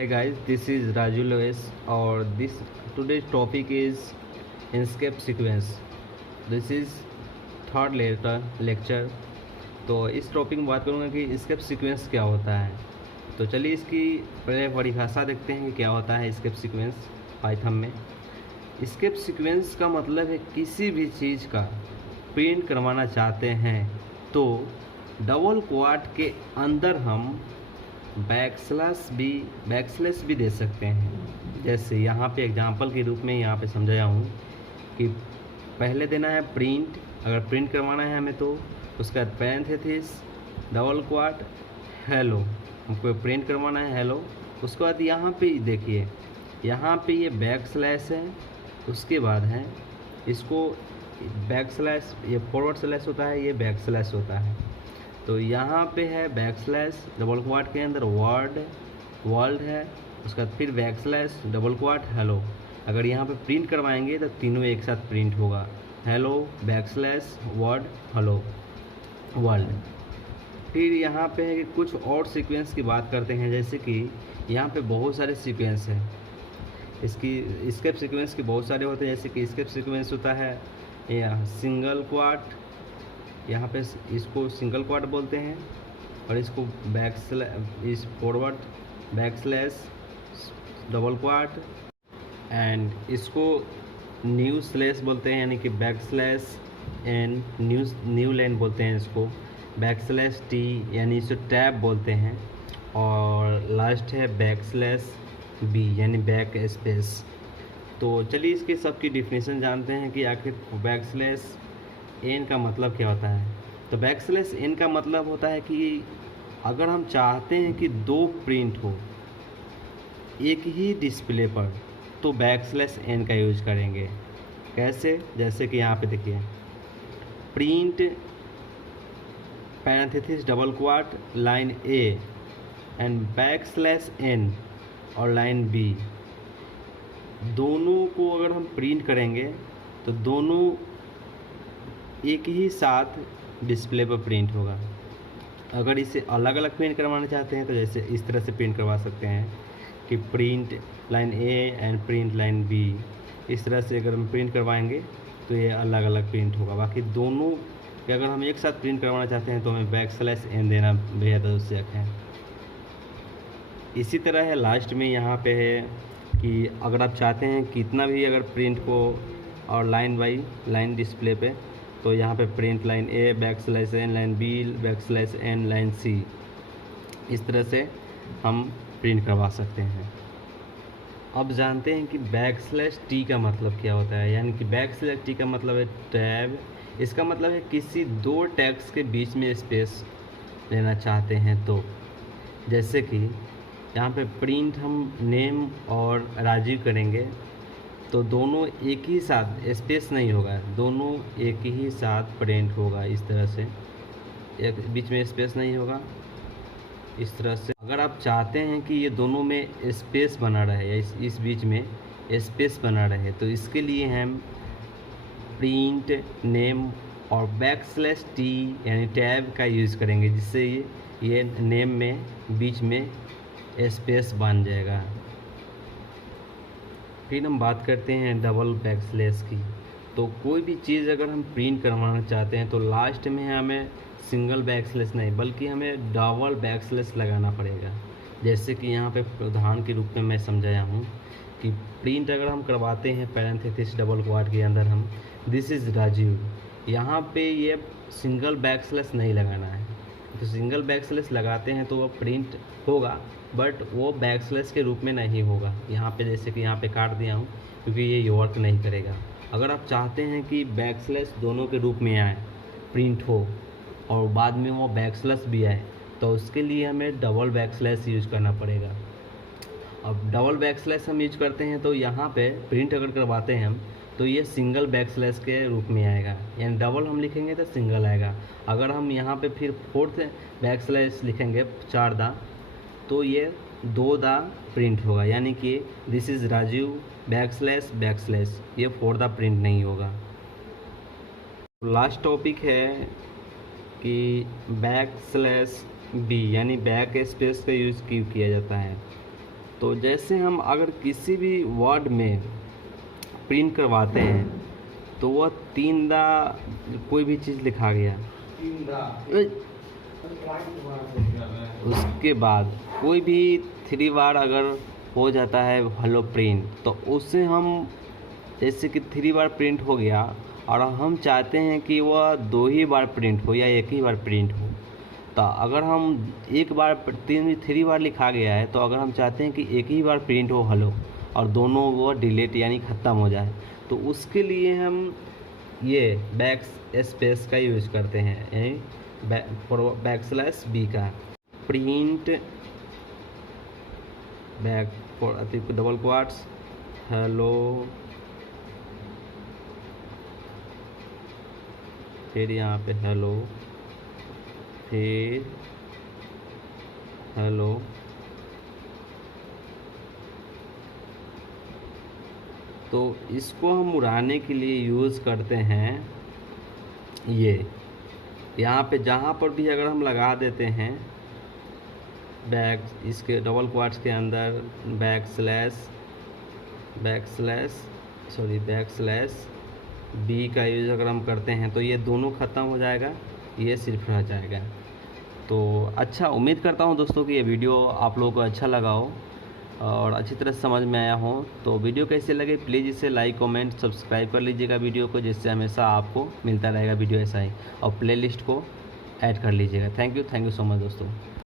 Hey guys, this is Raju Lewis or this today's topic is Inkscape sequence. This is third lecture. तो इस topic में बात करूँगा कि Inkscape सीक्वेंस क्या होता है। तो चलिए इसकी पहले परिभाषा देखते हैं कि क्या होता है Inkscape सीक्वेंस पाइथन में। Inkscape सीक्वेंस का मतलब है किसी भी चीज़ का प्रिंट करवाना चाहते हैं तो डबल क्वाट के अंदर हम बैकस्लैश भी दे सकते हैं। जैसे यहाँ पे एग्जांपल के रूप में यहाँ पे समझाया हूँ कि पहले देना है प्रिंट, अगर प्रिंट करवाना है हमें तो उसका पैरेंथेसिस डबल क्वाट हेलो, हमको प्रिंट करवाना है हेलो। उसके बाद यहाँ पे देखिए, यहाँ पे ये बैकस्लैश है, उसके बाद है इसको बैकस्लैश, ये फॉरवर्ड स्लैश होता है, ये बैकस्लैश होता है। तो यहाँ पे है बैकस्लैश डबल क्वाट के अंदर वर्ल्ड है, उसका फिर बैकस्लैश डबल क्वाट हेलो। अगर यहाँ पे प्रिंट करवाएंगे तो तीनों एक साथ प्रिंट होगा, hello backslash word hello world. फिर यहाँ पे है कि कुछ और सीक्वेंस की बात करते हैं, जैसे कि यहाँ पे बहुत सारे सीक्वेंस हैं। इसकी एस्केप सीक्वेंस के बहुत सारे होते हैं, जैसे कि एस्केप सीक्वेंस होता है यह सिंगल क्वाट, यहाँ पे इसको सिंगल क्वाट बोलते हैं, और इसको इस forward backslash double quote, and इसको न्यू स्लैश बोलते हैं, यानी कि बैकस्लैश एन न्यू लाइन बोलते हैं इसको, बैकस्लैश टी यानी इसे टैब बोलते हैं, और लास्ट है बैकस्लैश बी यानी बैक स्पेस। तो चलिए इसके सबकी डिफिनेशन जानते हैं कि आखिर बैकस्लैश एन का मतलब क्या होता है। तो बैकस्लैश एन का मतलब होता है कि अगर हम चाहते हैं कि दो प्रिंट हो एक ही डिस्प्ले पर तो बैकस्लैश एन का यूज करेंगे। कैसे? जैसे कि यहाँ पे देखिए, print parenthesis double quote line A and backslash N और लाइन बी, दोनों को अगर हम प्रिंट करेंगे तो दोनों एक ही साथ डिस्प्ले पर प्रिंट होगा। अगर इसे अलग अलग प्रिंट करवाना चाहते हैं तो जैसे इस तरह से प्रिंट करवा सकते हैं कि print line A and print line B, इस तरह से अगर हम प्रिंट करवाएंगे तो ये अलग अलग प्रिंट होगा। बाकी दोनों के अगर हम एक साथ प्रिंट करवाना चाहते हैं तो हमें बैकस्लैश एन देना बेहद आवश्यक है। इसी तरह है लास्ट में यहाँ पे है कि अगर आप चाहते हैं कितना भी अगर प्रिंट को और लाइन बाई लाइन डिस्प्ले पे, तो यहाँ पे print line A backslash N line B backslash N line C, इस तरह से हम प्रिंट करवा सकते हैं। अब जानते हैं कि बैकस्लैश टी का मतलब क्या होता है। यानी कि बैकस्लैश टी का मतलब है टैब। इसका मतलब है किसी दो टैग्स के बीच में स्पेस लेना चाहते हैं तो, जैसे कि यहाँ पे प्रिंट हम नेम और राजीव करेंगे तो दोनों एक ही साथ, स्पेस नहीं होगा, दोनों एक ही साथ प्रिंट होगा। इस तरह से एक बीच में स्पेस नहीं होगा, इस तरह से। अगर आप चाहते हैं कि ये दोनों में स्पेस बना रहे या इस बीच में स्पेस बना रहे तो इसके लिए हम प्रिंट नेम और बैकस्लैश टी यानी टैब का यूज़ करेंगे, जिससे ये नेम में बीच में स्पेस बन जाएगा। फिर हम बात करते हैं डबल बैकस्लैश की। तो कोई भी चीज़ अगर हम प्रिंट करवाना चाहते हैं तो लास्ट में हमें सिंगल बैकस्लैश नहीं बल्कि हमें डबल बैकस्लैश लगाना पड़ेगा। जैसे कि यहाँ पे उदाहरण के रूप में मैं समझाया हूँ कि प्रिंट अगर हम करवाते हैं पैरेंथेसिस डबल क्वाट के अंदर हम दिस इज़ राजीव, यहाँ पे ये सिंगल बैकस्लैश नहीं लगाना है। तो सिंगल बैकस्लैश लगाते हैं तो वो प्रिंट होगा, बट वो बैकस्लैश के रूप में नहीं होगा। यहाँ पे जैसे कि यहाँ पे काट दिया हूँ क्योंकि ये वर्क नहीं करेगा। अगर आप चाहते हैं कि बैकस्लैश दोनों के रूप में आए, प्रिंट हो और बाद में वो बैकस्लैश भी आए, तो उसके लिए हमें डबल बैकस्लैश यूज करना पड़ेगा। अब डबल बैकस्लैश हम यूज करते हैं तो यहाँ पे प्रिंट अगर करवाते हैं हम तो ये सिंगल बैकस्लैश के रूप में आएगा, यानी डबल हम लिखेंगे तो सिंगल आएगा। अगर हम यहाँ पे फिर फोर्थ बैकस्लैश लिखेंगे 4 दा तो ये 2 दा प्रिंट होगा, यानी कि this is Rajiv backslash backslash, ये 4 दा प्रिंट नहीं होगा। लास्ट टॉपिक है कि बैकस्लैश बी यानी बैक स्पेस का यूज़ क्यों किया जाता है। तो जैसे हम अगर किसी भी वर्ड में प्रिंट करवाते हैं तो वह 3 दा कोई भी चीज़ लिखा गया, उसके बाद कोई भी 3 बार अगर हो जाता है हेलो प्रिंट, तो उससे हम जैसे कि 3 बार प्रिंट हो गया और हम चाहते हैं कि वह 2 ही बार प्रिंट हो या 1 ही बार प्रिंट हो। तो अगर हम एक बार 3 बार लिखा गया है, तो अगर हम चाहते हैं कि 1 ही बार प्रिंट हो हेलो और दोनों वो डिलीट यानी ख़त्म हो जाए, तो उसके लिए हम ये बैक स्पेस का यूज़ करते हैं, यानी बैकस्लैश बी का print back double quotes hello, फिर यहाँ पे हेलो, फिर हेलो, तो इसको हम उड़ाने के लिए यूज़ करते हैं ये यहाँ पे, जहाँ पर भी अगर हम लगा देते हैं बैक इसके डबल क्वाट्स के अंदर बैकस्लैश बी का यूज़ अगर हम करते हैं तो ये दोनों ख़त्म हो जाएगा, ये सिर्फ रह जाएगा। तो अच्छा, उम्मीद करता हूँ दोस्तों कि ये वीडियो आप लोगों को अच्छा लगा हो और अच्छी तरह समझ में आया हो। तो वीडियो कैसे लगे प्लीज़ इसे लाइक कमेंट सब्सक्राइब कर लीजिएगा वीडियो को, जिससे हमेशा आपको मिलता रहेगा वीडियो ऐसा ही, और प्लेलिस्ट को ऐड कर लीजिएगा। थैंक यू सो मच दोस्तों।